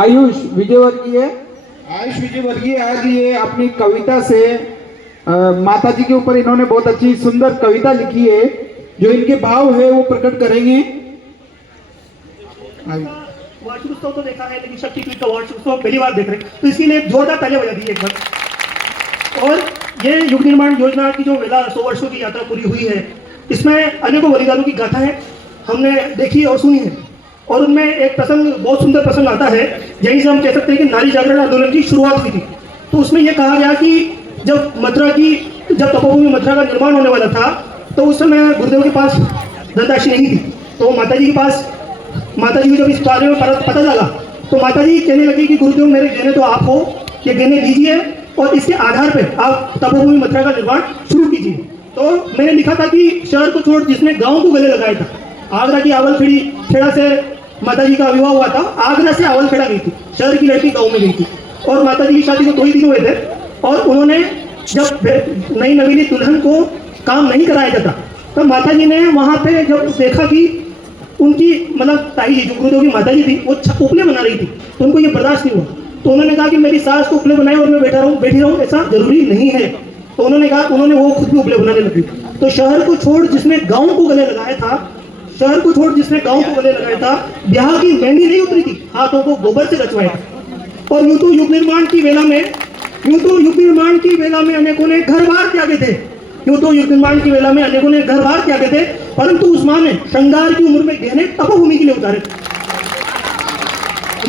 आयुष विजयवर्गीय आज ये अपनी कविता से माता जी के ऊपर इन्होंने बहुत अच्छी सुंदर कविता लिखी है। जो इनके भाव है वो प्रकट करेंगे। वार्षिक उत्सव तो देखा है, लेकिन शक्तिपीठ का वार्षिक उत्सव पहली बार देख रहे हैं, तो इसके लिए जोरदार तालियां बजा दीजिए एक बार। और ये युग निर्माण योजना की जो वेला 100 वर्षों की यात्रा पूरी हुई है, इसमें अनेकों बलिदानों की गाथा है, हमने देखी और सुनी है। और उनमें एक प्रसंग, बहुत सुंदर प्रसंग आता है, यहीं से हम कह सकते हैं कि नारी जागरण आंदोलन की शुरुआत हुई थी। तो उसमें यह कहा गया कि जब तपोभूमि मथुरा का निर्माण होने वाला था, तो उस समय गुरुदेव के पास धनराशि नहीं थी। तो माता जी को जब इस बारे में पता लगा, तो माता जी कहने लगी कि गुरुदेव मेरे गहने तो आप हो, ये गहने लीजिए और इसके आधार पर आप तपोभूमि मथुरा का निर्माण शुरू कीजिए। तो मैंने लिखा था कि शहर को छोड़ जिसने गाँव को गले लगाया था, आगरा की आवलखेड़ा से माता जी का विवाह हुआ था। आगरा से आवलखेड़ा गई थी, शहर की लड़की गाँव में गई थी, और माता जी की शादी को 2 ही दिन हुए थे। और उन्होंने जब नई नवीनी दुल्हन को काम नहीं कराया जाता, तो माता जी ने वहाँ पे जब देखा कि उनकी मतलब ताई जी, जो गुरुदेव की माता जी थी, वो उपले बना रही थी, तो उनको ये बर्दाश्त नहीं हुआ। तो उन्होंने कहा कि मेरी सास को उपले बनाए और मैं बैठी रहूँ, ऐसा जरूरी नहीं है। तो उन्होंने वो खुद भी उपले बनाने लगी। तो शहर को छोड़ जिसने गाँव को गले लगाया था, ब्याह की मेहंदी नहीं उतरी थी, हाथों को गोबर से रचवाया था। और यूं तो युग निर्माण की वेला में अनेकों ने घर बार त्यागे थे, परंतु उस मां ने श्रृंगार की उम्र में गहने तपोभूमि के लिए उतारे।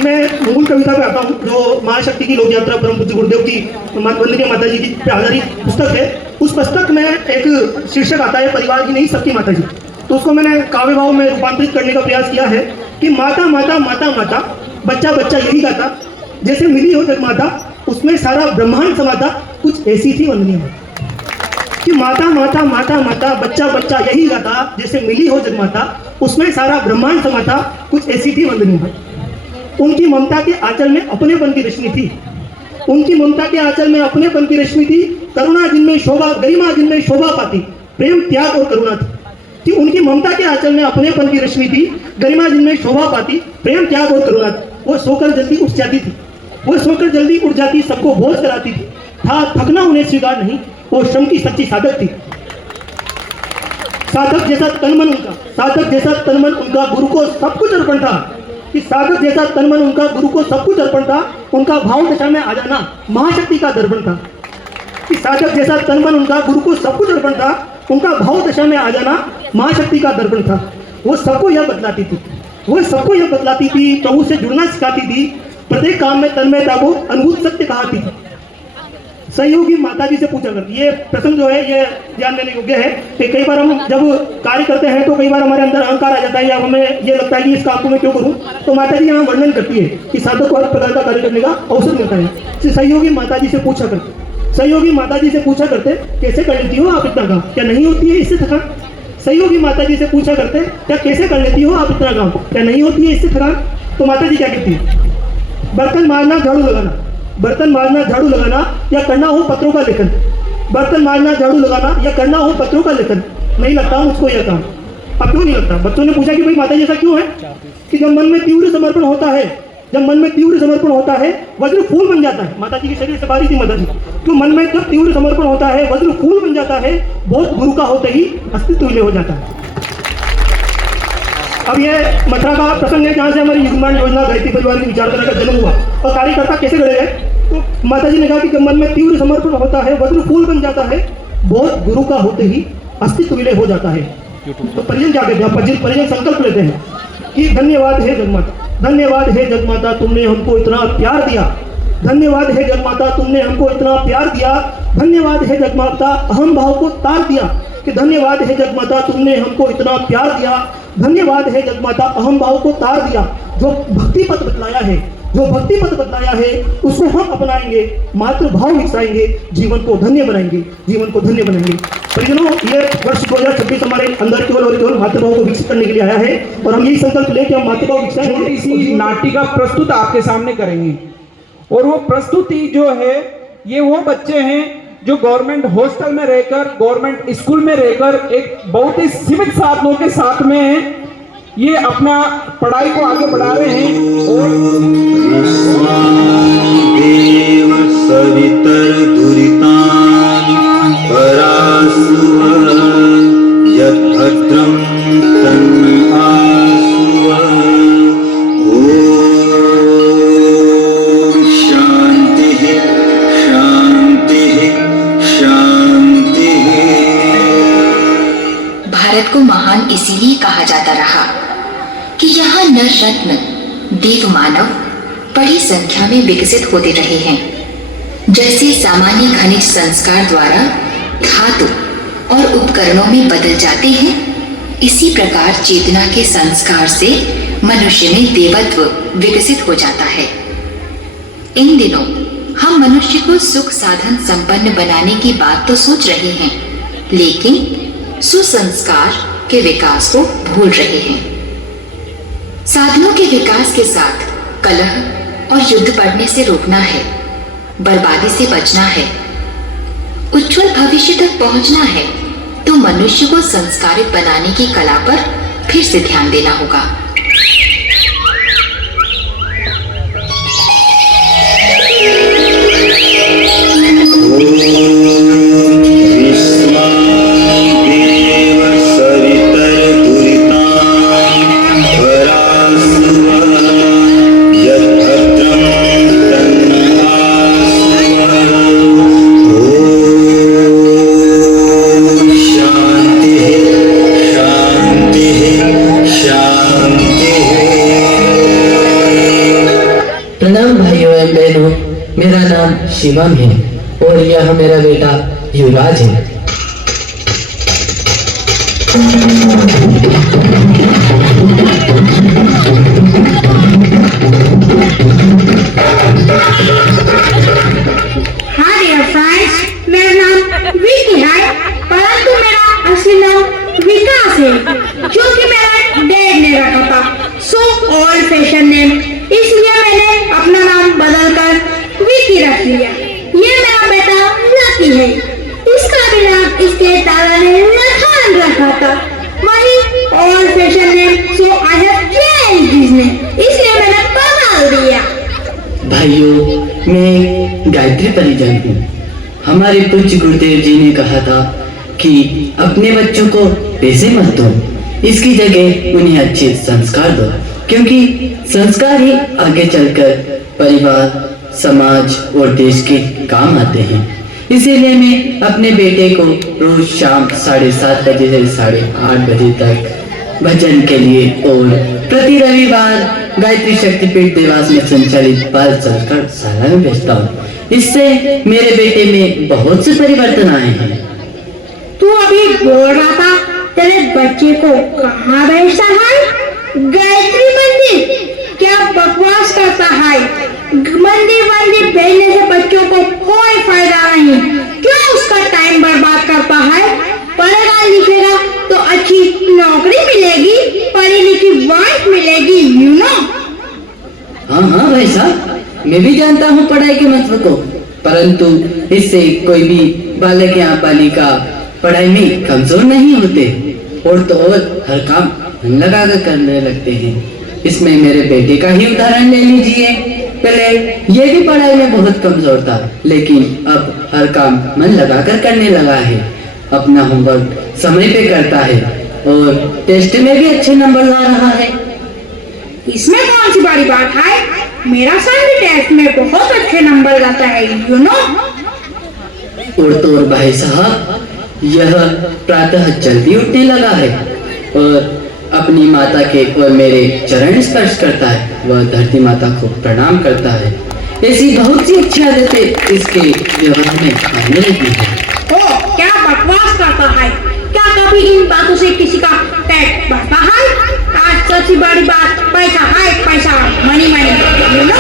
मैं मूल कविता पे आता हूँ, जो महाशक्ति की लोक यात्रा परम पूज्य गुरुदेव की वंदनीय माता जी की आधारित पुस्तक है। उस पुस्तक में एक शीर्षक आता है, परिवार की नहीं सबकी माता जी। तो उसको मैंने काव्य भाव में रूपांतरित करने का प्रयास किया है कि माता माता माता माता, बच्चा बच्चा यही गाता, जैसे मिली हो जगमाता, उसमें सारा ब्रह्मांड समाता, कुछ ऐसी थी वंदनीय माता। कि माता माता माता माता, बच्चा बच्चा यही गाता, जैसे मिली हो जगमाता, उसमें सारा ब्रह्मांड समाता, कुछ ऐसी थी वंदनीय माता। उनकी ममता के आंचल में अपनेपन की रश्मि थी, करुणा जिनमें शोभा, गरिमा जिनमें शोभा पाती, प्रेम त्याग और करुणा थी। कि उनकी ममता के आंचल में अपनेपन की रश्मि थी, गरिमा जिनमें शोभा पाती, प्रेम त्याग और करुणा थी। वो सोकर जल्दी उठ जाती, सबको बोझ कराती थी, थकना उन्हें स्वीकार नहीं, वो श्रम की सच्ची साधक थी। साधक जैसा तन मन उनका गुरु को सब कुछ अर्पण था। उनका भाव दशा में आ जाना महाशक्ति का दर्पण था। कि साधक जैसा तन मन उनका गुरु को सब कुछ अर्पण था, उनका भाव दशा में आ जाना महाशक्ति का दर्पण था। वो सबको यह बतलाती थी, प्रभु से जुड़ना सिखाती थी, प्रत्येक काम में तन्मयता को अनुभूत सत्य कहाती थी। सहयोगी माता जी से पूछा करती, ये प्रसंग जो है ये ध्यान देने योग्य है कि कई बार हम जब कार्य करते हैं तो कई बार हमारे अंदर अहंकार आ जाता है, या हमें ये लगता है कि इस काम को मैं क्यों करूं। तो माता जी यहाँ वर्णन करती है कि साधक को हर प्रकार का कार्य करने का अवसर मिलता है। सहयोगी माता जी से पूछा करते, कैसे कर लेती हो आप इतना काम, क्या नहीं होती है इससे थकान। सहयोगी माता जी से पूछा करते, क्या कैसे कर लेती हो आप इतना काम, क्या नहीं होती है इससे थकान। तो माता जी क्या कहती है, बर्तन मारना झाड़ू लगाना या करना हो पत्रों का लेखन, नहीं लगता मुझको यह काम। अब क्यों नहीं लगता। बच्चों ने पूछा कि भाई माता जी ऐसा क्यों है। कि जब मन में तीव्र समर्पण होता है वज्र फूल बन जाता है। माता जी के शरीर से बारी थी माता जी, तो मन में जब तीव्र समर्पण होता है वज्र फूल बन जाता है, बहुत गुरु का होते ही अस्तित्व विलय हो जाता है। अब ये मथुरा का प्रसंग है, जहाँ से हमारी युग निर्माण योजना गायत्री परिवार की विचारधारा का जन्म हुआ। और कार्यकर्ता कैसे गढ़े गए, तो माता जी ने कहा कि जब मन में तीव्र समर्पण होता है वज्र फूल बन जाता है, बहुत गुरु का होते ही अस्तित्व विलय हो जाता है। तो परिजन क्या कहते हैं, परिजन संकल्प लेते हैं कि धन्यवाद है जगमाता, तुमने हमको इतना प्यार दिया। धन्यवाद है जगमाता, तुमने हमको इतना प्यार दिया। धन्यवाद है जगमाता, अहम भाव को तार दिया। कि धन्यवाद है जगमाता, तुमने हमको इतना प्यार दिया। धन्यवाद है जगमाता, अहम भाव को तार दिया। जो भक्ति पथ बतलाया है उसको हम अपनाएंगे, मातृ भाव विकसाएंगे, जीवन को धन्य बनाएंगे। परिजनों, ये वर्ष 2026 हमारे अंदर केवल और केवल मातृभाव को विकसित करने के लिए आया है, और हम यही संकल्प लेकर हम मातृभाव विकसाएंगे। छोटी सी नाटिका प्रस्तुत आपके सामने करेंगे, और वो प्रस्तुति जो है ये वो बच्चे हैं जो गवर्नमेंट हॉस्टल में रहकर, गवर्नमेंट स्कूल में रहकर एक बहुत ही सीमित साधनों के साथ में ये अपना पढ़ाई को आगे बढ़ा रहे हैं और देव सवितर्दुरितानि परासुव यद्भद्रं तन्नआसुव। ॐ शान्तिः शान्तिः शान्तिः। भारत को महान इसीलिए कहा जाता रहा कि यहाँ नर रत्न देव मानव बड़ी संख्या में विकसित होते रहे हैं। जैसे सामान्य खनिज संस्कार द्वारा धातु और उपकरणों में बदल जाते हैं, इसी प्रकार चेतना के संस्कार से मनुष्य में देवत्व विकसित हो जाता है। इन दिनों हम मनुष्य को सुख साधन संपन्न बनाने की बात तो सोच रहे हैं, लेकिन सुसंस्कार के विकास को भूल रहे हैं। साधनों के विकास के साथ कलह और युद्ध बढ़ने से रोकना है, बर्बादी से बचना है, उज्जवल भविष्य तक पहुंचना है, तो मनुष्य को संस्कारित बनाने की कला पर फिर से ध्यान देना होगा। प्रणाम भाइयों एवं बहनों, मेरा नाम शिवम है और यह मेरा बेटा युवराज है। हाँ डियर फ्रेंड्स, मेरा नाम विकी है, परंतु मेरा असली नाम विकास है, जो कि मेरा डैड ने रखा था। सो ओल्ड फैशन नेम, इसलिए मैंने अपना नाम बदलकर विकी रख लिया। ये मेरा बेटा लकी है, इसका भी नाम इसके दादा ने लखान रखा था। वही old fashion name, so I have changed his name, इसलिए मैंने बदल दिया। भाइयों, मैं गायत्री परिजन हूँ। हमारे पूज्य गुरुदेव जी ने कहा था कि अपने बच्चों को पैसे मत दो, इसकी जगह उन्हें अच्छे संस्कार दो, क्योंकि संस्कार ही आगे चलकर परिवार, समाज और देश के काम आते हैं। इसीलिए मैं अपने बेटे को रोज शाम 7:30 बजे से 8:30 बजे तक भजन के लिए और प्रति रविवार गायत्री शक्तिपीठ देवास में संचालित बाल संस्कार शाला में भेजता हूँ। इससे मेरे बेटे में बहुत से परिवर्तन आए हैं। तू अभी बोल रहा था तेरे बच्चे को कहाँ भेजता है? गायत्री मंदिर? क्या बकवास करता है? मंदिर भेजने से बच्चों को कोई फायदा नहीं। क्यों उसका टाइम बर्बाद करता है? पढ़ेगा लिखेगा तो अच्छी नौकरी मिलेगी, पढ़ी लिखी वाइफ मिलेगी, यू नो। हाँ भाई साहब, मैं भी जानता हूँ पढ़ाई के महत्व को, परंतु इससे कोई भी बालक या बालिका पढ़ाई में कमजोर नहीं होते और तो और हर काम मन लगाकर करने लगते हैं। इसमें मेरे बेटे का ही उदाहरण ले लीजिए। पहले ये भी पढ़ाई में बहुत कमजोर था, लेकिन अब हर काम मन लगाकर करने लगा है। अपना होमवर्क समय पे करता है और टेस्ट में भी अच्छे नंबर ला रहा है। इसमें कौन सी बड़ी बात है? मेरा सन भी टेस्ट में बहुत अच्छे नंबर लाता है, यू नो। और तो और भाई साहब, यह प्रातः जल्दी उठने लगा है और अपनी माता के और मेरे चरण स्पर्श करता है। वह धरती माता को प्रणाम करता है। ऐसी बहुत सी अच्छी आदतें इसके व्यवहार में आने लगी है। ओ, क्या बकवास करता है? क्या कभी इन बातों से किसी का पेट भरता है? आज सबसे बड़ी बात पैसा है, पैसा, मनी मनी, यू नो।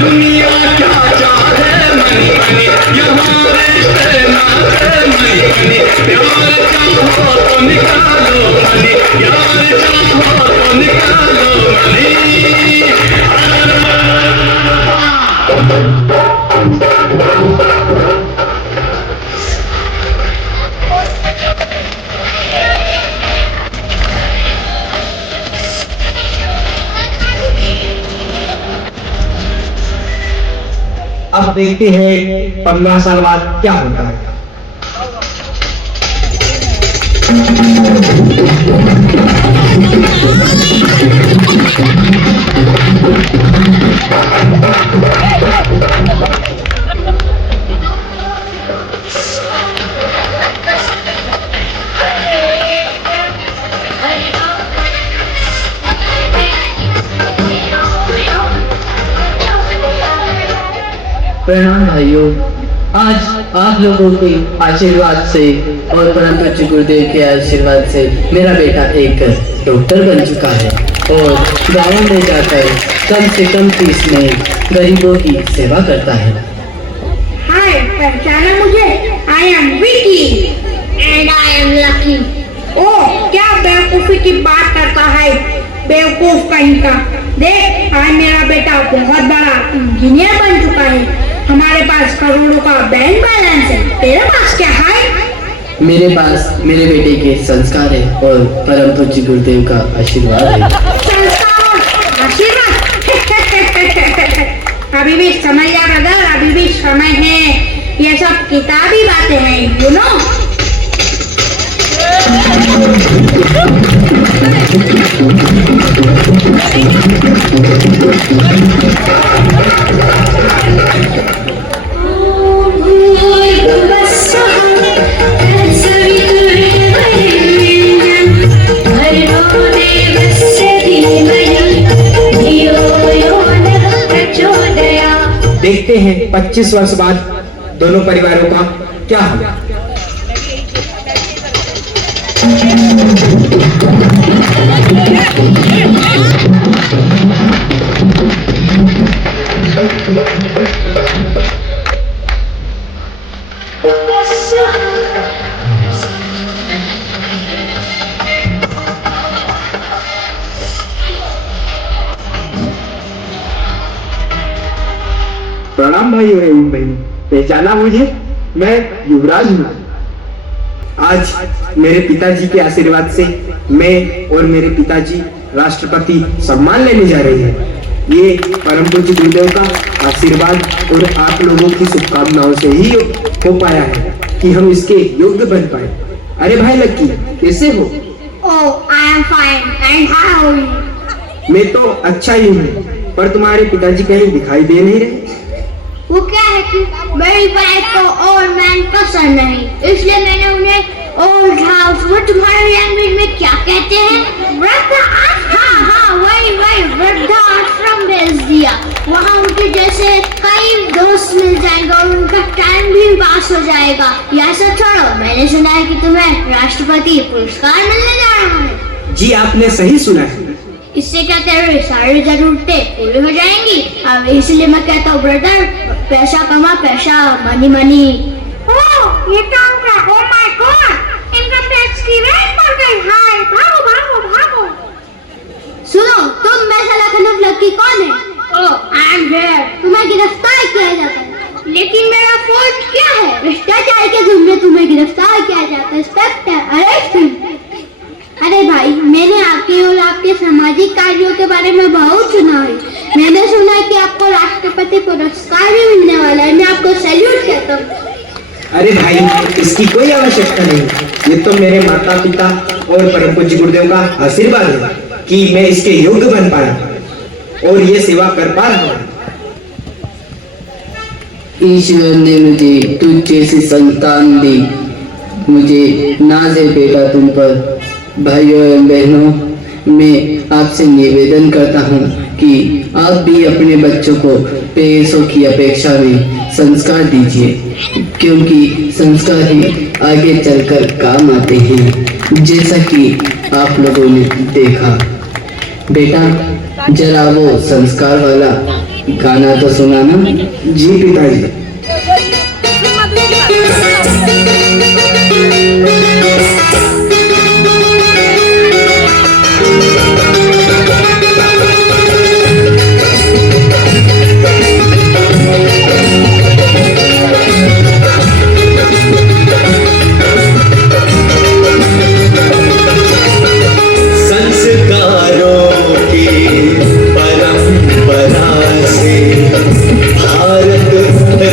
दुनिया क्या चाहे मनी मनी, यहाँ रिश्ते नाते मनी मनी, प्यार चाहो तो निकालो मनी, यार चाहो तो निकालो मनी। अब देखते हैं 15 साल बाद क्या होता है। प्रणाम भाइयों। आज आप लोगों के आशीर्वाद से और परम पूज्य गुरुदेव के आशीर्वाद से मेरा बेटा एक डॉक्टर बन चुका है और गाँव में जाकर कम से कम फीस में गरीबों की सेवा करता है। हाय, पहचाना मुझे? I am Vicky and I am Lucky. Oh, क्या बेवकूफी की बात करता है बेवकूफ कहीं का। देख, आज मेरा बेटा बहुत बड़ा इंजीनियर बन चुका है। हमारे पास करोड़ों का बैंक बैलेंस है। तेरे पास क्या है? मेरे पास मेरे बेटे के संस्कार है और परम पूज्य गुरुदेव का आशीर्वाद है। संस्कार, आशीर्वाद। अभी भी समय जा ब्रदर, अभी भी समय है। ये सब किताबी बातें हैं, यू नो। देखते हैं 25 वर्ष बाद दोनों परिवारों का क्या होगा। प्रणाम भाइयों एवं बहनों, पहचाना मुझे? मैं युवराज हूँ। आज मेरे पिताजी के आशीर्वाद से मैं और मेरे पिताजी राष्ट्रपति सम्मान लेने जा रहे हैं। ये परम पूज्य गुरुदेव का आशीर्वाद और आप लोगों की शुभकामनाओं से ही हो पाया है कि हम इसके योग्य बन पाए। अरे भाई लक्की, कैसे हो? Oh, I am fine and how are you? मैं तो अच्छा ही हूँ, पर तुम्हारे पिताजी कहीं दिखाई दे नहीं रहे। वो क्या है कि मेरी वाइफ को ओल्ड मैन पसंद नहीं, इसलिए मैंने उन्हें ओल्ड हाउस, वो तुम्हारे लैंग्वेज में क्या कहते हैं, हाँ वही वृद्धाश्रम भेज दिया। वहाँ उनके जैसे कई दोस्त मिल जाएंगे और उनका टाइम भी पास हो जाएगा। या सब छोड़ो, मैंने सुना है कि तुम्हें राष्ट्रपति पुरस्कार मिलने जा रहा है। जी आपने सही सुना है। इससे क्या तेरी सारी जरूरतें पूरी हो जाएंगी। अब इसलिए मैं कहता हूँ ब्रदर, पैसा कमा, पैसा मनी मनी। ओह, ये क्या हो रहा है? Oh my God, income tax की रेड पड़ गई। हाय, भागो भागो भागो। सुनो, तुम में से लखनऊ लड़की कौन है? ओह, आई एम हियर। तुम्हें गिरफ्तार किया जाता है। लेकिन मेरा फॉल्ट क्या है? भ्रष्टाचार के जुर्म में तुम्हें गिरफ्तार किया जाता है। Inspector, arrest. अरे भाई, मैंने आपके और आपके सामाजिक कार्यों के बारे में बहुत सुना है। मैंने सुना है कि आपको राष्ट्रपति पुरस्कार भी मिलने वाला है। मैं आपको सैल्यूट कहता हूँ। अरे भाई, इसकी कोई आवश्यकता नहीं। ये तो मेरे माता पिता और परम पूज्य गुरुदेव का आशीर्वाद है कि मैं इसके योग्य बन पाया और ये सेवा कर पा रहा हूँ। ईश्वर ने मुझे तुझ जैसी संतान दी। मुझे नाज है बेटा तुम पर। भाइयों एवं बहनों, मैं आपसे निवेदन करता हूँ कि आप भी अपने बच्चों को पैसों की अपेक्षा में संस्कार दीजिए, क्योंकि संस्कार ही आगे चलकर काम आते हैं, जैसा कि आप लोगों ने देखा। बेटा, जरा वो संस्कार वाला गाना तो सुनाना। जी पिताजी। भारत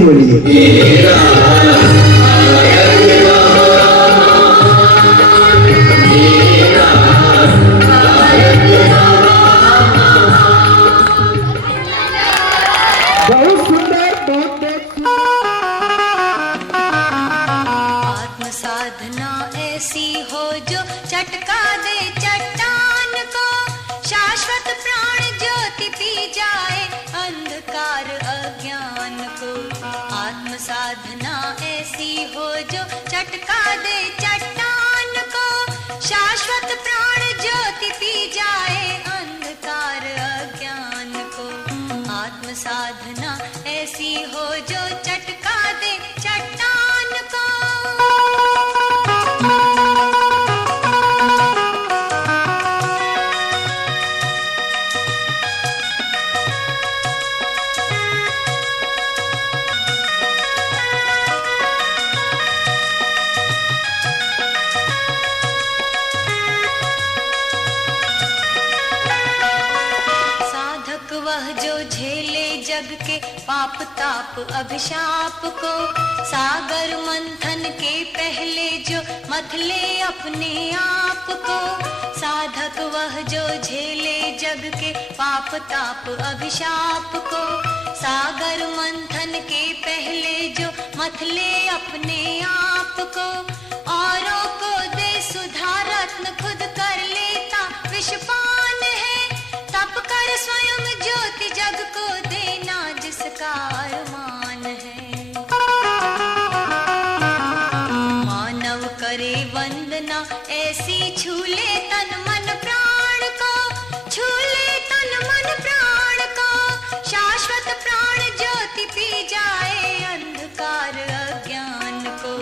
हिंदी बोलिए। बहुत सुंदर, बहुत आत्म साधना ऐसी हो जो चटका दे चट्टान को, शाश्वत प्राण ज्योति पी जाए अंधकार अज्ञान को। आत्म साधना ऐसी हो जो चटका दे चट्टान को, शाश्वत प्राण ज्योति पी जाए अंधकार अज्ञान को। आत्म साधना ऐसी हो जो चटका दे चट्टान को। साधक वह जो झेले जग के पाप ताप अभिशाप को, सागर मंथन के पहले जो मथले अपने आप को। साधक वह जो झेले जग के पाप ताप अभिशाप को, सागर मंथन के पहले जो मथले अपने आप को। औरों को दे सुधा रत्न खुद कर लेता विषपान है, तप कर स्वयं ज्योति जग को देना जिसका अरमान है। मानव करे वंदना ऐसी छूले तन मन प्राण को, छूले तन मन प्राण को। शाश्वत प्राण ज्योति पी जाए अंधकार अज्ञान को।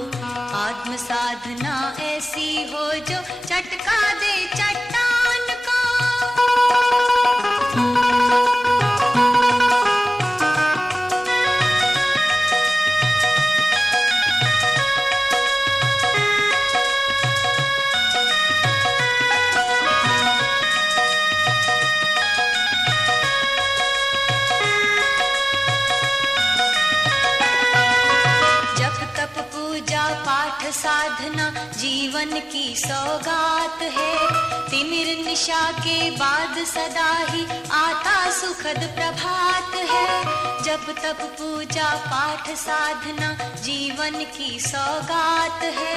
आत्म साधना ऐसी हो जो चटका दे चट्टान को। साधना जीवन की सौगात है, तिमिर निशा के बाद सदा ही आता सुखद प्रभात है। जब तप पूजा पाठ साधना जीवन की सौगात है,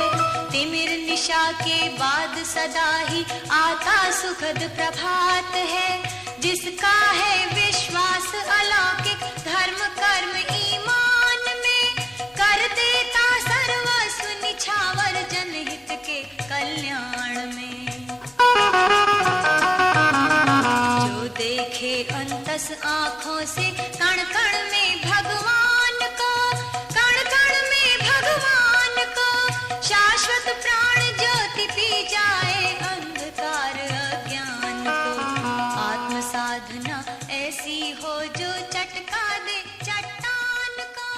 तिमिर निशा के बाद सदा ही आता सुखद प्रभात है। जिसका है विश्वास अलौकिक धर्म कर्म ईमान में, कर देता सर्वस्व निछावर जनहित के कल्याण में। जो देखे अंतस आँखों से कण कण में भगवान को, कण कण में भगवान को। शाश्वत प्राण ज्योति पी जाए अंधकार अज्ञान को। आत्म साधना ऐसी हो जो चटका दे चट्टान को।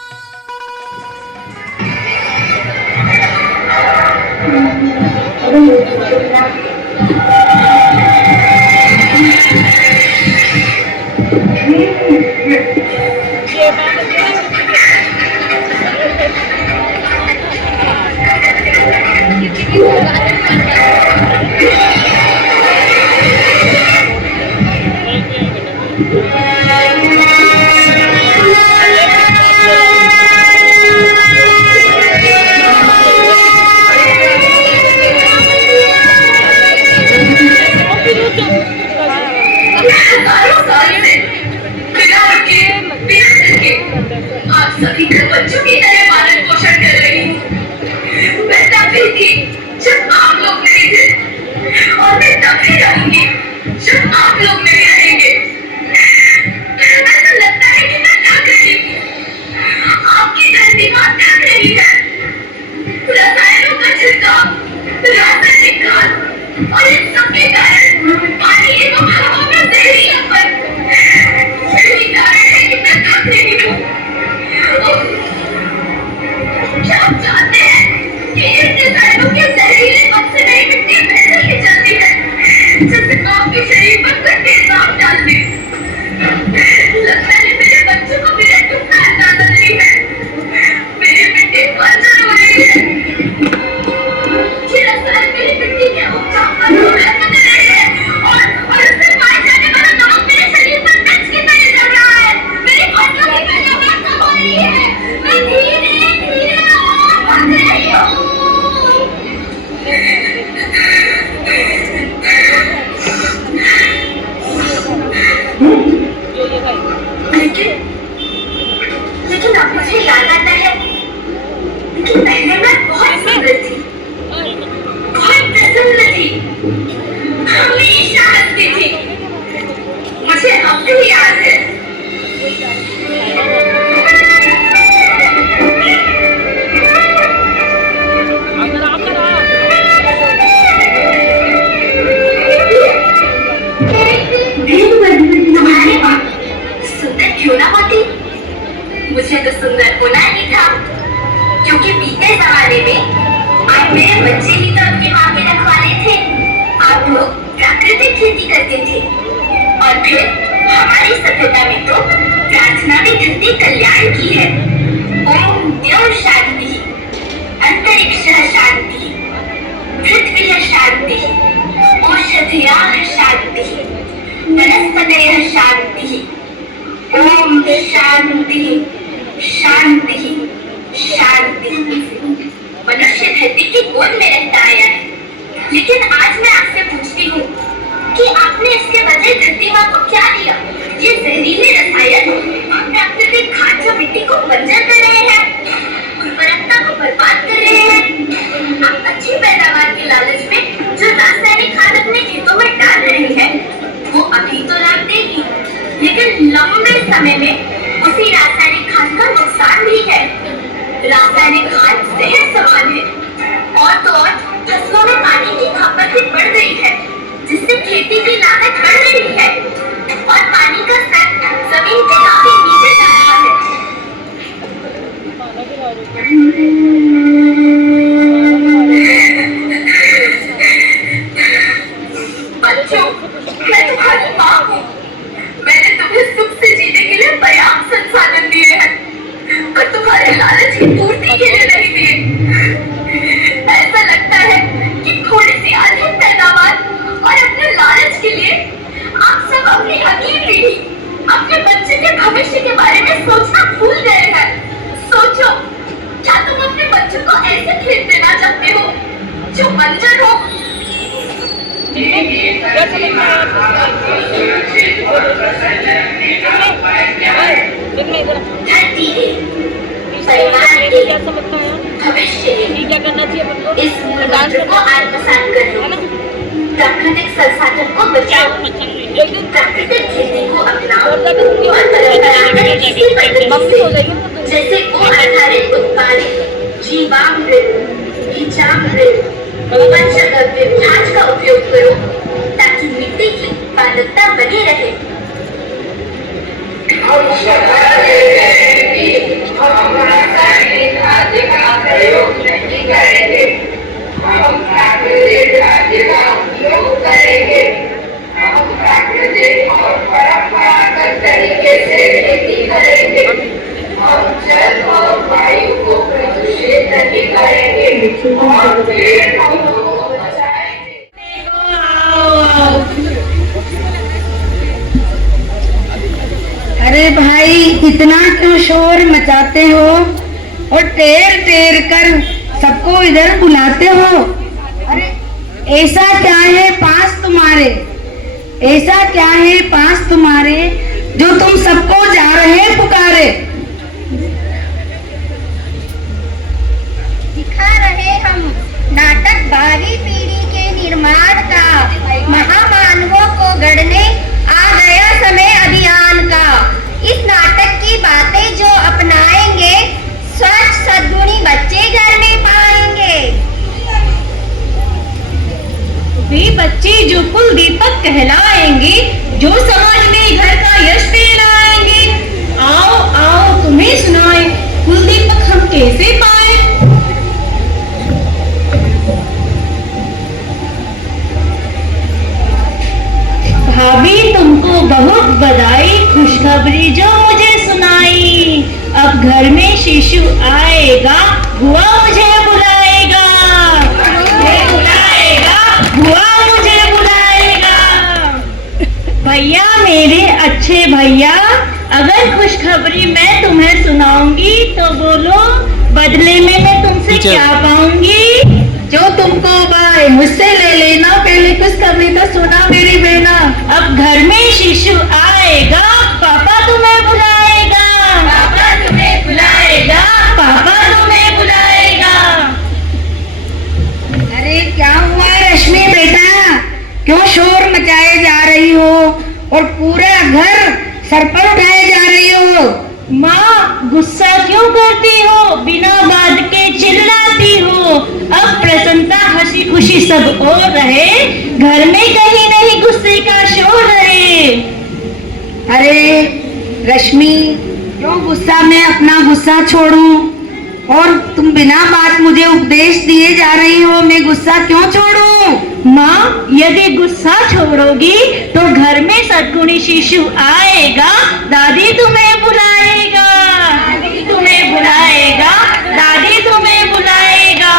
आप सभी को बच्चों की तरह पालन पोषण कर रही हूँ। मैं तब भी थी जब आप लोग नहीं थे, और मैं तब भी रहूंगी जब आप लोग नहीं रहेंगे। ऐसा लगता है कि मैं थक रही हूँ, आपकी धरती माँ थक रही है। रसायनों का छिड़काव, रासायनिक खाद और इन सबके कारण पानी एवं हवा में जहरीली अफवाह, यही कारण है कि मैं थक रही हूँ। क्या आप जानते हैं कि इन रसायनों के जहरीले पद से नई मिट्टी वैसे ही चलती है जैसे आपके शरीर पर कोई तेजाब डाल दे। लगता है मेरे बच्चों को मेरे दुख का अंदाजा नहीं है। बच्चे ही तो अपनी माँ के रखवाले थे। आप लोग प्राकृतिक खेती करते थे और फिर हमारी सभ्यता में तो प्रार्थना भी धरती कल्याण की है। ओम द्यौः शांति, अंतरिक्षः शांति, पृथ्वी शांति, औषधयः शांति, वनस्पतयः शांति। ओम शांति शांति शांति। मनुष्य धरती की गोद में रहता आया है, लेकिन आज मैं आपसे पूछती हूँ कि आपने इसके बदले धरती माँ को क्या दिया? ये जहरीले रसायन प्राकृतिक खाद जो मिट्टी को बंजर कर रहे हैं, उर्वरकता को बर्बाद कर रहे हैं। आप अच्छी पैदावार के लालच में जो रासायनिक खाद अपने खेतों में डाल रहे हैं, वो अभी तो लाभ देगी, लेकिन लंबे समय में उसी रासायनिक खाद का नुकसान भी है। रासायनिक खाद जहर समान है और तो और फसलों में पानी की खपत भी बढ़ रही है, जिससे खेती की लागत बढ़ रही है और पानी का स्तर जमीन से काफी नीचे जा रहा है। बच्चों, मैं तुम्हारी माँ हूँ। मैंने तुम्हें सुख से जीने के लिए पर्याप्त संसाधन दिए हैं, पर तुम्हारे लालच की पूर्ति के लिए नहीं दिए। ऐसा लगता है कि थोड़ी सी अधिक पैदावार और अपने लालच के लिए आप सब अपनी अगली पीढ़ी, अपने बच्चे के भविष्य के बारे में सोचना भूल गए हैं। सोचो, क्या तुम अपने बच्चों को ऐसे खेत देना चाहते हो जो बंजर हो? धरती है, परिवार है, भविष्य है। इस मंत्र को आत्मसात करो, प्राकृतिक संसाधन को बचाओ, प्राकृतिक खेती को अपनाओ और परंपरागत कृषि पद्धति से जैसे गो आधारित उत्पादित जीवामृत, बीजामृत, पंचगव्य खाद का उपयोग करो, ताकि मिट्टी की उत्पादकता बनी रहे। हम रासायनिक खाद का प्रयोग नहीं करेंगे, हम प्राकृतिक खाद का उपयोग करेंगे। हम प्राकृतिक और परंपरागत तरीके से खेती करेंगे। हम जल और वायु को प्रदूषित नहीं करेंगे और पेड़ पौधों को बचाएंगे। अरे भाई, इतना क्यों शोर मचाते हो और टेर टेर कर सबको इधर बुलाते हो? अरे ऐसा क्या है पास तुम्हारे, ऐसा क्या है पास तुम्हारे जो तुम सबको जा रहे पुकारे? दिखा रहे हम नाटक भावी पीढ़ी के निर्माण का, महामानवों को गढ़ने आ गया समय अभियान का। इस नाटक की बातें जो अपनाएंगे, स्वच्छ सद्गुणी बच्चे घर में पाएंगे। वे बच्चे जो कुल दीपक कहलाएंगे, जो समाज में घर का यश फैलाएंगे। आओ आओ तुम्हें सुनाए, कुल दीपक हम कैसे पाए। भाभी तुमको बहुत बधाई, खुशखबरी जो मुझे सुनाई। अब घर में शिशु आएगा, बुआ मुझे बुलाएगा, बुआ मुझे बुलाएगा। भैया मेरे अच्छे भैया, अगर खुशखबरी मैं तुम्हें सुनाऊंगी तो बोलो बदले में मैं तुमसे क्या पाऊंगी? जो तुमको पाए मुझसे ले लेना, पहले खुशखबरी तो सुना मेरी बेना। अब घर में शिशु आएगा, पापा तुम्हें बुलाएगा, पापा तुम्हें बुलाएगा, पापा तुम्हें बुलाएगा। अरे क्या हुआ रश्मि बेटा, क्यों शोर मचाए जा रही हो और पूरा घर सर पर उठाए जा रही हो? माँ गुस्सा क्यों करती हो, बिना बात के चिल्लाती हो। अब प्रसन्नता हंसी खुशी सब और रहे, घर में कहीं नहीं गुस्से का शोर रहे। अरे रश्मि, क्यों गुस्सा में अपना गुस्सा छोड़ूं? और तुम बिना बात मुझे उपदेश दिए जा रही हो, मैं गुस्सा क्यों छोड़ूं? माँ, यदि गुस्सा छोड़ोगी तो घर में सद्गुणी शिशु आएगा, दादी तुम्हें बुलाएगा, दादी तुम्हें बुलाएगा, दादी तुम्हें बुलाएगा।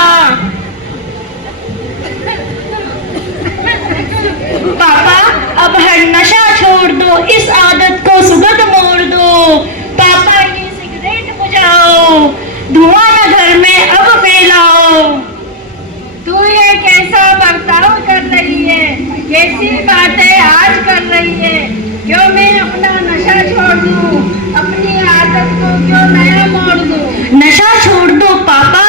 पापा, अब हर नशा छोड़ दो, इस आदत को सुगत मोड़ दो। पापा, ये सिगरेट बुझाओ, धुआं न घर में अब फैलाओ। तू ये कैसा बर्ताव कर रही है, कैसी बातें आज कर रही है? क्यों मैं अपना नशा छोड़ दूं, अपनी आदत को क्यों नया मोड़ दूं? नशा छोड़ दो पापा,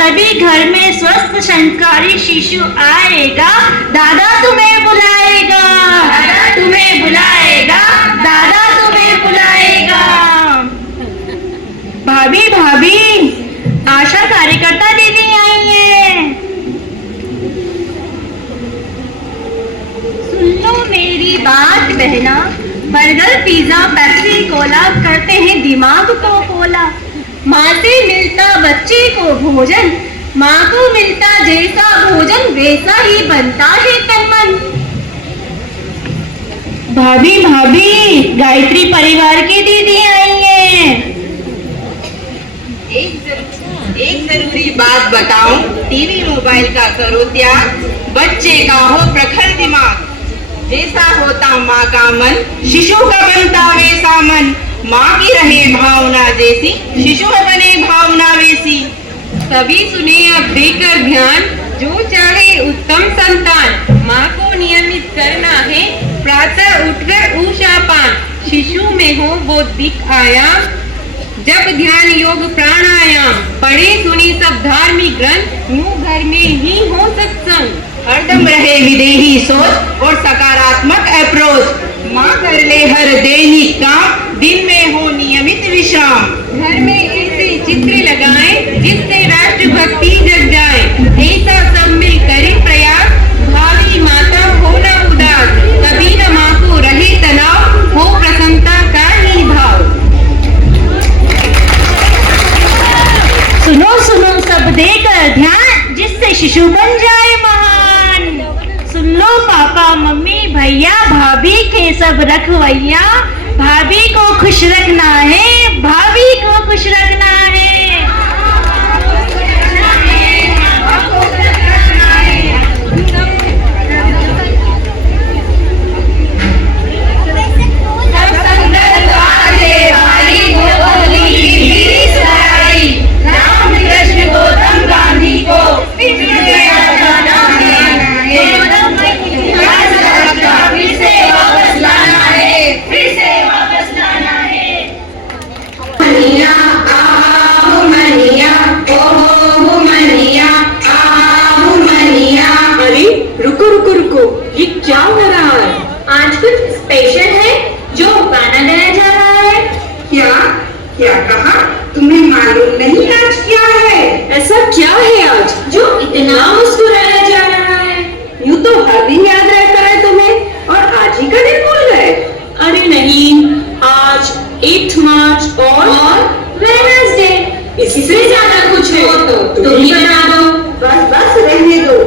तभी घर में स्वस्थ संस्कारी शिशु आएगा, दादा तुम्हें बुलाएगा, दादा तुम्हें बुलाएगा, दादा तुम्हें बुलाएगा। भाभी भाभी, आशा कार्यकर्ता दीदी आई है। सुन लो मेरी बात बहना, बर्गर पिज्जा पेप्सी कोला करते हैं दिमाग को कोला। माँ से मिलता बच्चे को भोजन, माँ को मिलता जैसा भोजन वैसा ही बनता है तन मन। भाभी भाभी, गायत्री परिवार की दीदी आई है। एक जरूरी बात बताऊं, टीवी मोबाइल का करो त्याग, बच्चे का हो प्रखर दिमाग। जैसा होता माँ का मन, शिशु का बनता वैसा मन। माँ की रहे भावना जैसी, शिशु में बने भावना वैसी। सभी सुने अब देकर ध्यान, जो चाहे उत्तम संतान। माँ को नियमित करना है प्रातः उठकर ऊषापान। शिशु में हो बौद्धिक आयाम, जब ध्यान योग प्राणायाम। पढ़े सुनी सब धार्मिक ग्रंथ, यूं घर में ही हो सत्संग। हरदम रहे विदेही सोच और सकारात्मक अप्रोच। माँ कर ले हर दैनिक काम, दिन में हो नियमित विश्राम। घर में ऐसे चित्र लगाएं जिससे राष्ट्रभक्ति जग जाए। ऐसा सब मिल करें प्रयास, भावी माता हो न उदास। कभी न माँ को रहे तनाव, हो प्रसन्नता का ही भाव। सुनो सुनो सब देकर ध्यान, जिससे शिशु बन जाए महान। सुन लो पापा मम्मी भैया भाभी के सब रखवैया, भाभी को खुश रखना है, भाभी को खुश रखना है। क्या हो रहा है? आज कुछ स्पेशल है जो गाना गाया जा रहा है। क्या क्या कहा? तुम्हें मालूम नहीं आज क्या है? ऐसा क्या है आज जो इतना मुस्कुराया जा रहा है? यूं तो हर दिन याद रहता है तुम्हें, और आज ही का दिन भूल गए? अरे नहीं, आज 8 मार्च और वेडनेसडे, इससे ज्यादा कुछ है तो तुम ही बता दो। बस बस रहने दो,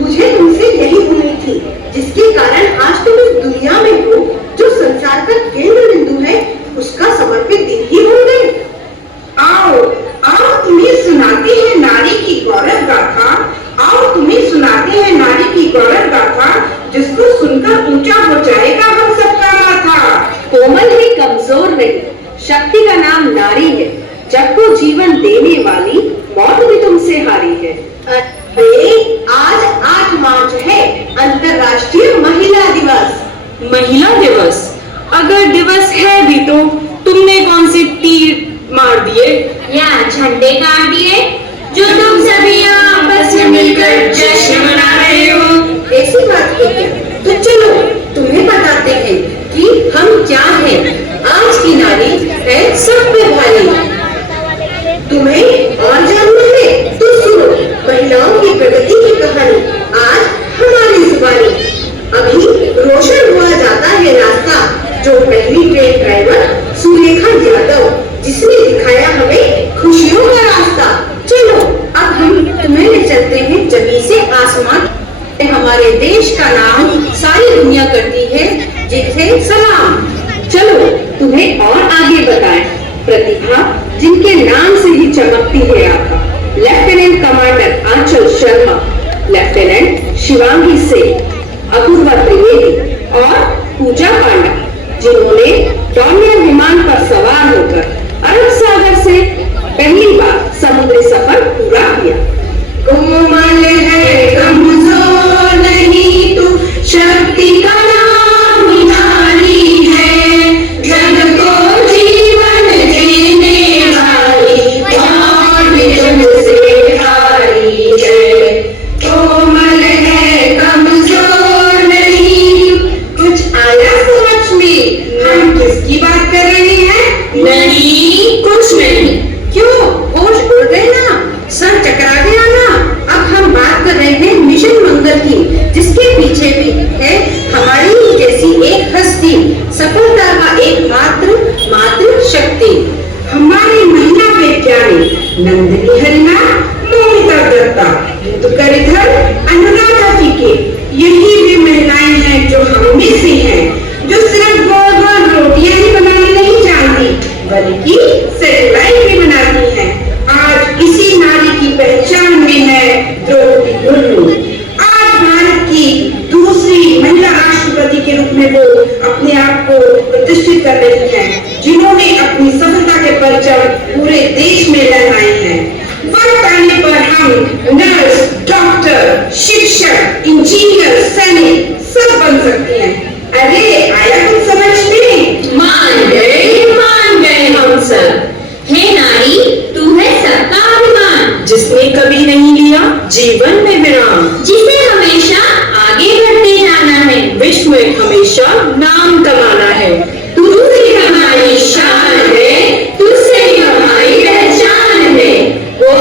मुझे तुमसे यही उम्मीद थी, जिसके कारण आज तुम इस दुनिया में हो जो संसार का केंद्र बिंदु है, उसका समर्पित दिन ही हो गए। आओ आओ तुम्हें सुनाते हैं नारी की गौरव गाथा, आओ तुम्हें सुनाते हैं नारी की गौरव गाथा, जिसको सुनकर ऊंचा हो जाएगा हम सबका माथा। कोमल ही कमजोर नहीं, शक्ति का नाम नारी है, जग को जीवन देने वाली मौत भी तुमसे हारी है। आज 8 मार्च है अंतर्राष्ट्रीय महिला दिवस। महिला दिवस? अगर दिवस है भी तो तुमने कौन से तीर मार दिए या झंडे गाड़ दिए जो तुम सभी आपस में मिलकर जश्न मना रहे हो? ऐसी बात है क्या? तो चलो तुम्हें बताते हैं कि हम क्या हैं। आज की नारी है सब पे भारी। तुम्हें और जानना है तो सुनो महिलाओं की प्रगति की कहानी, आज हमारी जुबानी। अभी रोशन हुआ जाता है रास्ता, जो पहली ट्रेन ड्राइवर सुरेखा यादव, जिसने दिखाया हमें खुशियों का रास्ता। आसमान, हमारे देश का नाम सारी दुनिया करती है जिसे सलाम। चलो तुम्हें और आगे बताएं। प्रतिभा जिनके नाम से ही चमकती है आभा, लेफ्टिनेंट कमांडर आंचल शर्मा, लेफ्टिनेंट शिवांगी सेठ, अपूर्वा त्रिवेदी और पूजा पांडा, जिन्होंने डॉर्नियर विमान पर सवार होकर अरब सागर से पहली बार समुद्री सफर पूरा किया। कोमल है कमजोर नहीं तू, शक्ति का नाम नारी है, जग को जीवन देने वाली कौन तुझसे हारी है। कोमल है कमजोर नहीं, कुछ आया समझ में हम किसकी बात कर रहे हैं? नहीं कुछ नहीं। क्यों होश उड़ गए ना, सर चकरा गया ना? अब हम बात कर रहे हैं मिशन मंगल की, जिसके पीछे भी है हमारी जैसी एक हस्ती, सफलता का एक मात्र शक्ति। हमारी महिला वैज्ञानिक नंदिनी हरिना, मोनिका दत्ता, ऋतुकर अनुराधा टीके, यही वे महिलाएं हैं जो हम में से हैं, जो सिर्फ गोल गोल रोटियां ही बनानी नहीं जानती, बल्कि सैटेलाइट भी बनाती हैं। आज इसी नारी की पहचान में है द्रौपदी मुर्मू। आज भारत की दूसरी महिला राष्ट्रपति के रूप में वो अपने आप को प्रतिष्ठित कर रही हैं, जिन्होंने अपनी सफलता के परचम पूरे देश में लहराए हैं। वक्त आने पर हम नर्स, डॉक्टर, शिक्षक, इंजीनियर, सैनिक सब बन सकते हैं। अरे आया कुछ समझ में? मान गए हम सब। हे नारी, तू है सबका अभिमान, जिसने कभी नहीं लिया जीवन में विराम, जिसे हमेशा आगे बढ़ते जाना है, विश्व में हमेशा नाम कमाना है। तुझसे हमारी शान है, तुझसे हमारी पहचान है। ओ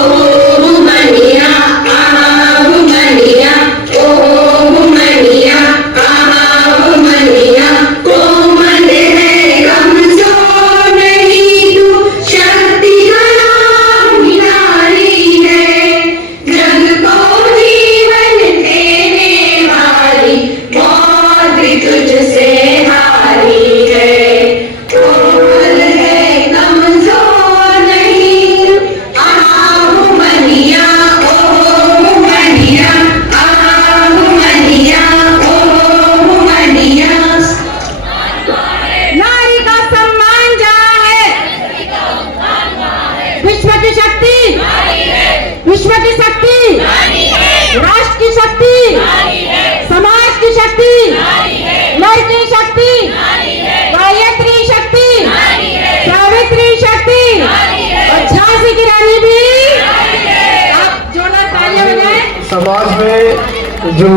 मनिया आहा मनिया, ओ मनिया आहा मनिया, कोमल है कमजोर नहीं तू, शक्ति का नाम नारी है, जग को जीवन देने वाली मौत तुझसे हारी है। कोमल है कमजोर नहीं, आहू मनिया, ओ मनिया, आहू मनिया, ओ मनिया। नारी का सम्मान जहाँ है, विश्व की शक्ति, विश्व की शक्ति, राष्ट्र की शक्ति, समाज की शक्ति, लड़की शक्ति, गायत्री शक्ति, सावित्री शक्ति और झांसी की रानी भी। आप जोरदार तालियां बजाएं। समाज में जो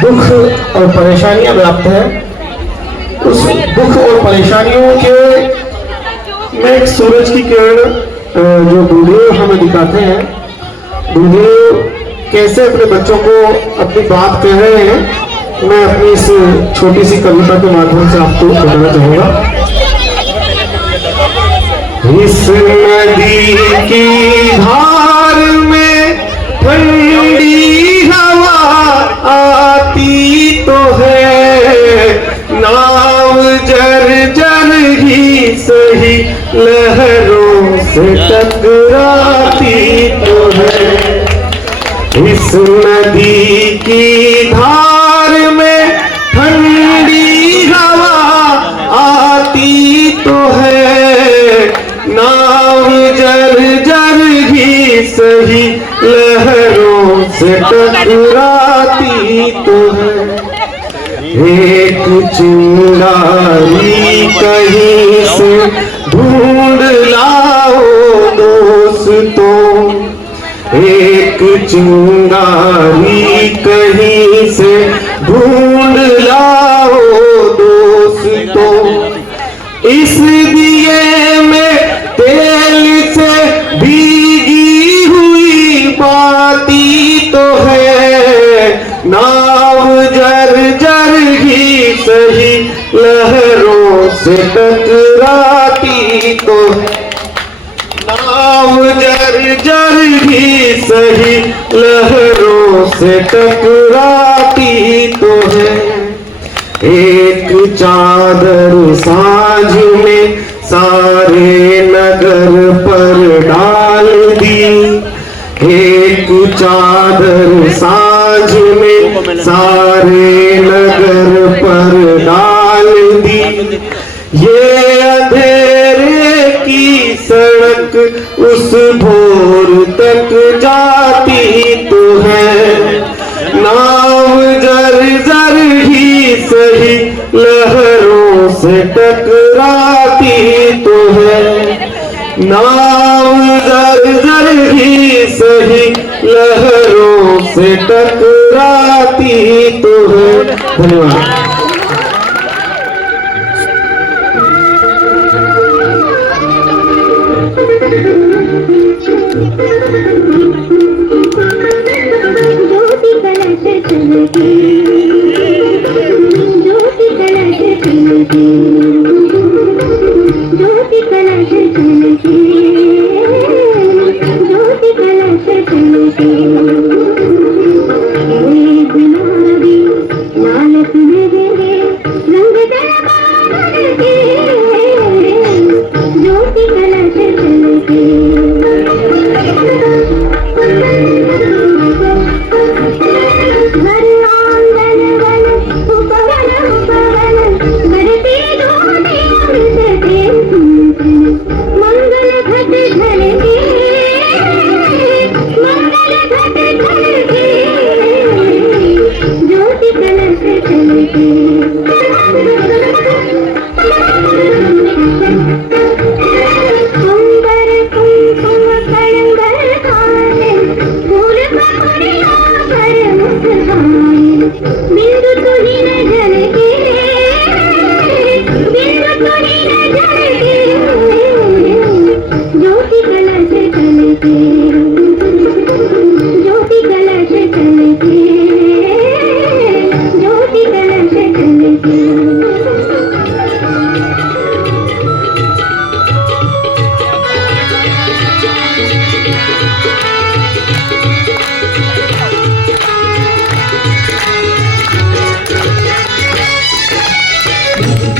दुख और परेशानियां व्याप्त हैं, उस दुख और परेशानियों के में एक सूरज की किरण जो गुरुदेव हमें दिखाते हैं, गुरुदेव कैसे अपने बच्चों को अपनी बात कह रहे हैं, मैं अपनी इस छोटी सी कविता के माध्यम से आपको बताना चाहूंगा। इस नदी की धार में ठंडी हवा आती तो है, नाव जर जर ही सही लहरों से टकराती तो है। इस नदी की धार में ठंडी हवा आती तो है, नाव जर जर ही सही लहरों से टकराती तो है। एक चिंगारी कहीं से ढूंढ लाओ दोस्तों, एक चिंगारी कहीं से ढूंढ लाओ दोस्तों, इस दिए में तेल से भीगी हुई बाती तो है, नाव जर जर ही सही लहरों से टकराती तो है, नाव जर जर ही ही सही लहरों से टकराती तो है। एक चादर सांझ में सारे नगर पर डाल दी, एक चादर सांझ में सारे नगर पर डाल दी। ये अंधेरे की सड़क उस भोर तक जाती तो है। नाव जर जर ही सही लहरों से टकराती तो है। नाव जर जर ही सही लहरों से टकराती तो है। धन्यवाद।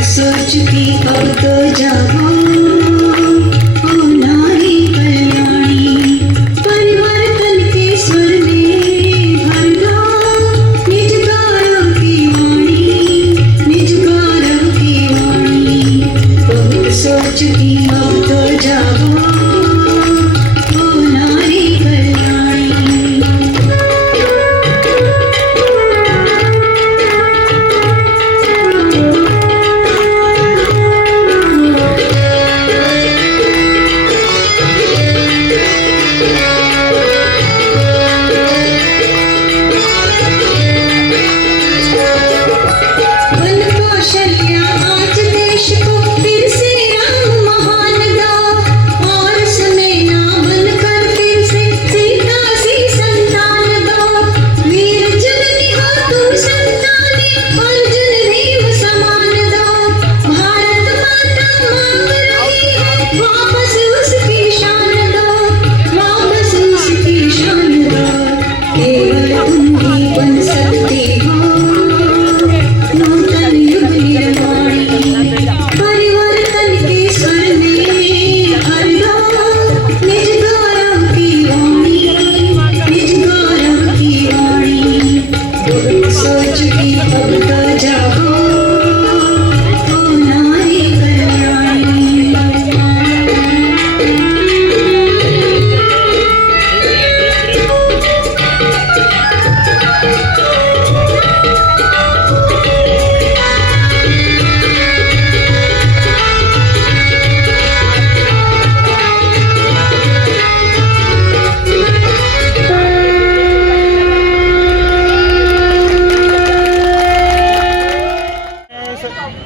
सोचती अब तो जाओ ओ नारी कल्याणी, परिवर्तन के स्वर में भर दो निज गौरव की वाणी, निज गौरव की वाणी। बहुत सोचती अब तो जाओ ओ नारी कल्याणी।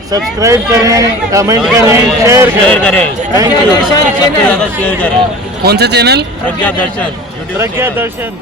सब्सक्राइब करें, कमेंट करें, शेयर करें। Thank you. सबसे ज़्यादा शेयर करें। कौन सा चैनल? प्रज्ञा दर्शन।